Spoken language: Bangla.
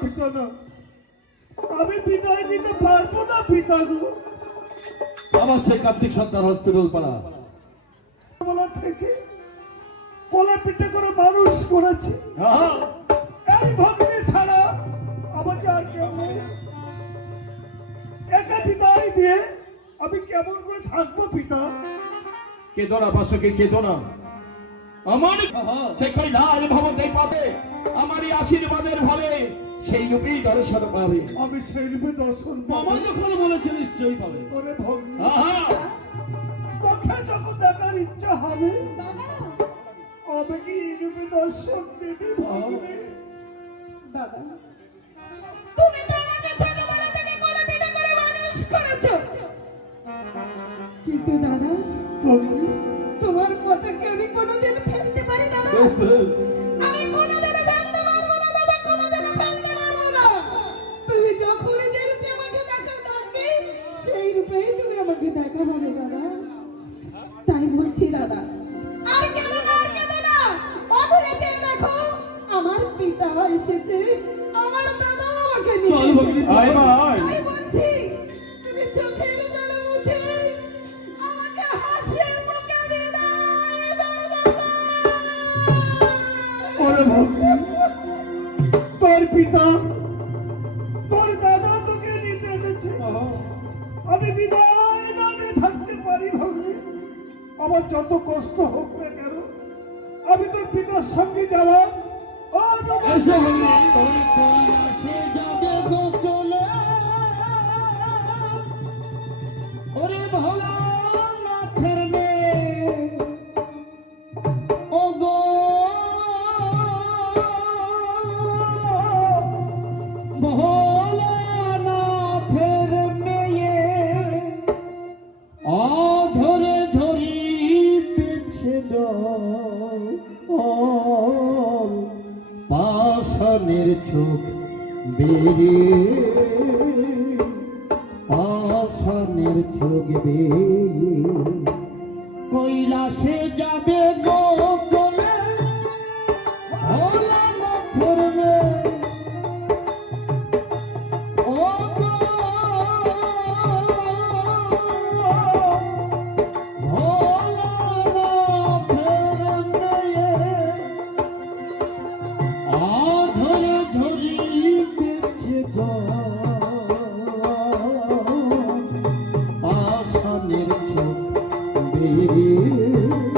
পিতা না। আমি বিদায় দিতে পারব না পিতা গো। আমার সেই কার্তিক সন্তান হসপিটাল পাড়া ছোটবেলা থেকে কোলে পিঠে করে মানুষ করেছে। এই ভগ্নি ছাড়া আমাকে আর কেউ একা বিদায় দিয়ে আমি কেমন করে থাকব পিতা? কেঁদো না বাসকে কেঁদো না আমার সে কৈলাস ভবনের পথে আমারই আশীর্বাদের ফলে সেই রূপেই দর্শন পাবে। আমি সেই রূপে দর্শন পাবো। যখন বলেছে নিশ্চয়ই পাবে। ভগ্নি আহা! তোকে যখন দেখার ইচ্ছা হবে কি এই রূপে দর্শন দেবি দাদা তুমি তো আমাকে ছোটবেলা থেকে কোলে পিঠে করে মানুষ করেছ। কিন্তু দাদা তোমার বেশ বেশ আমি কোনোদিন তাই বলছি দাদা আর কেন না আর কেন না? অধরে চেয়ে দেখো আমার পিতা এসেছে আমার দাদা আমাকে নিয়ে চল ভগ্নি, আয় মা, আয়। বলছি তোর পিতা তোর দাদা তোকে নিতে এনেছে আমি বিদায় না থাকতে পারি ভগ্নি আমার যত কষ্ট হোক না কেন আমি তোর পিতার সঙ্গে যাওয়া পাশানের চোখ বেরিয়ে পাশানের চোখ বেরিয়ে কৈলাসে যাবে গো বেরিয়ে পাশানের